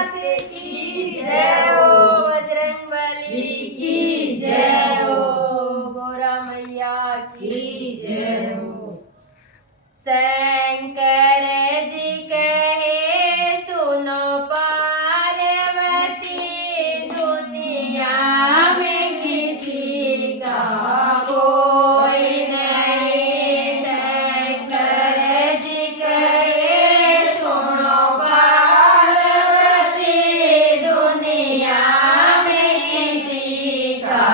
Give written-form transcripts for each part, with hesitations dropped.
नाथ की जय हो, बजरंगबली की जय हो, गौरा मैया की जय हो। शंकर जी कहे सुनो पार्वती, दुनिया में किसी का कोई नहीं। शंकर जी कहे सुनो पार्वती, दुनिया में किसी का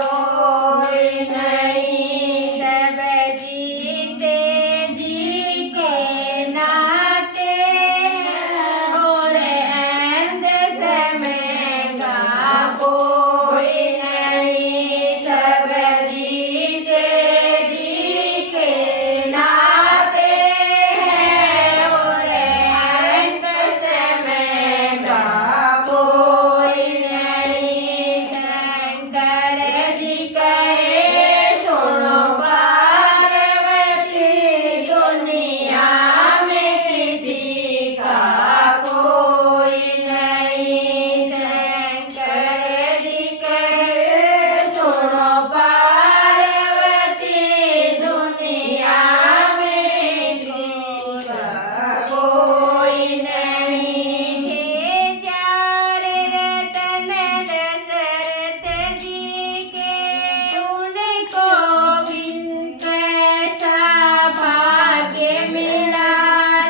कोई नहीं। सब जीते जी के नाते और अंत समय का कोई नहीं। सब जीते जी के नाते हैं और अंत समय का कोई नहीं। शंकर जी कहे सुनो पार्वती, दुनिया में किसी का कोई नहीं। शंकर जी कहे सुनो पार्वती, दुनिया में किसी का कोई नहीं। हे चार रतन दशरथ जी के, उनको बिन कैसा भाग्य मिला।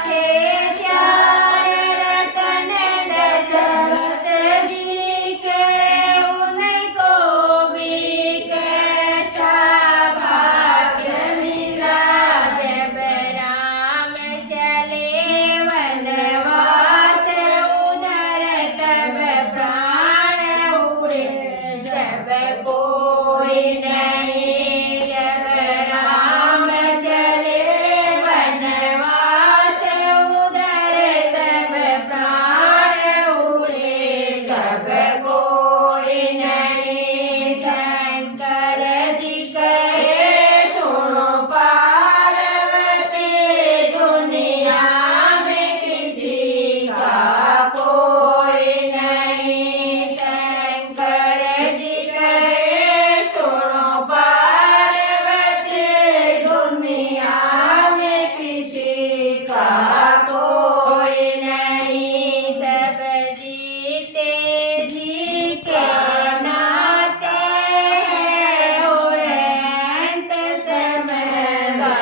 हे चार रतन दशरथ जी के, उनको भी कैसा भाग्य मिला। जब राम चले वनवास उधर, तब प्राण उड़े जब कोई नहीं। जब राम चले वनवास उधर, तब प्राण उड़े जब कोई नहीं। शंकर जी कहे सुनो पार्वती, दुनिया में किसी का कोई नहीं। शंकर जी कहे सुनो पार्वती, दुनिया में किसी का कोई नहीं। सब जीते जी के नाते हैं और अंत समय का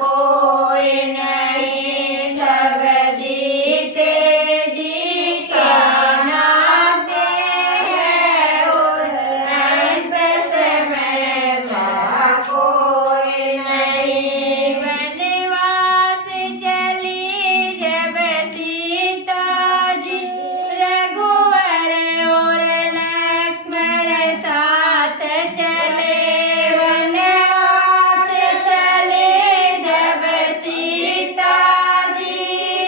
कोई नहीं। सब जीते जी के नाते हैं और अंत समय का कोई नहीं। वनवास चली जब सीता जी, रघुवर और लक्ष्मण साथ चले। वनवास चले जब सीता जी,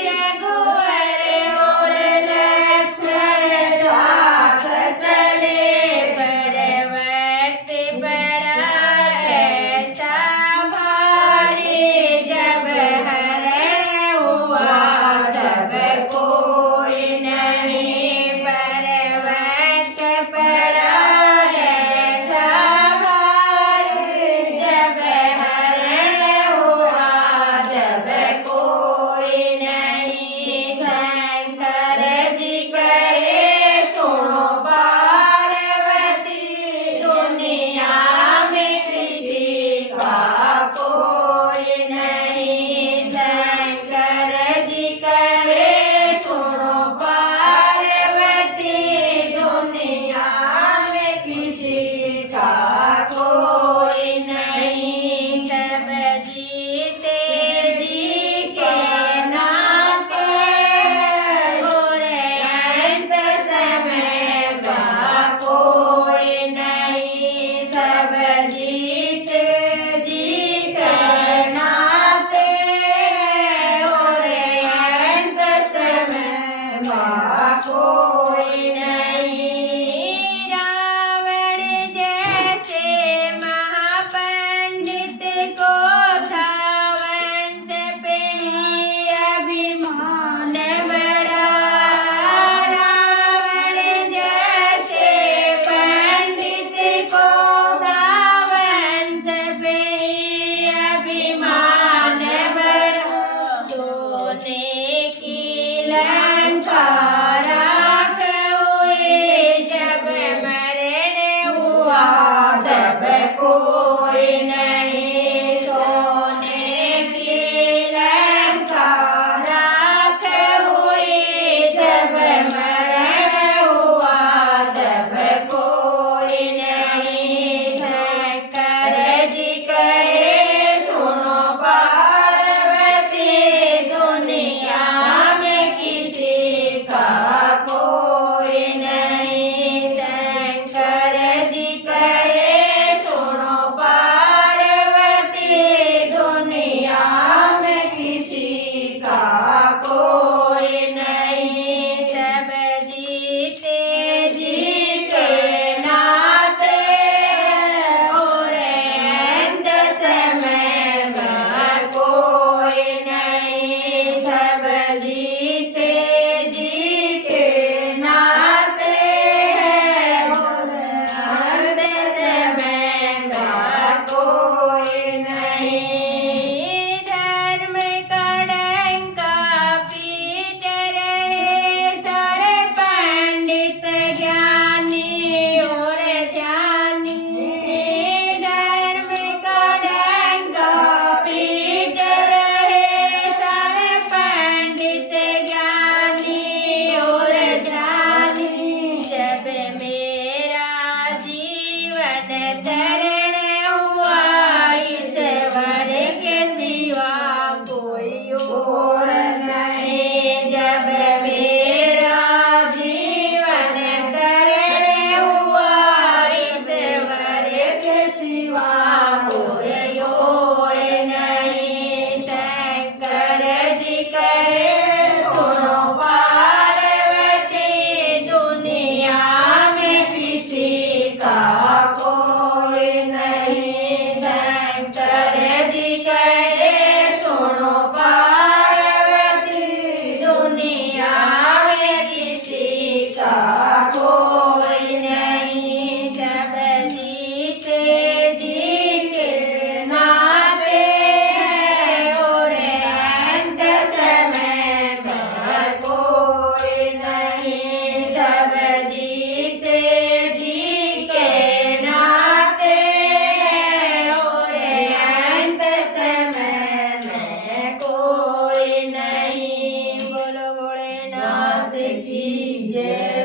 रघुवर और लक्ष्मण साथ चले। पर वक्त बड़ा ऐसा भारी, जब हरण हुआ तब कोई नहीं। पर वक्त बड़ा ऐसा भारी, जब हरण हुआ तब कोई नहीं। शंकर जी कहे सुनो पार्वती, दुनिया में किसी का कोई नहीं। शंकर जी कहे सुनो पार्वती, दुनिया में किसी का कोई नहीं। सब जीते जी के नाते और अंत समय का कोई नहीं। सब जीते जी के नाते और अंत समय का कोई नहीं। रावण जैसे महापंडित को था वंश पे ही अभिमान बड़ा। का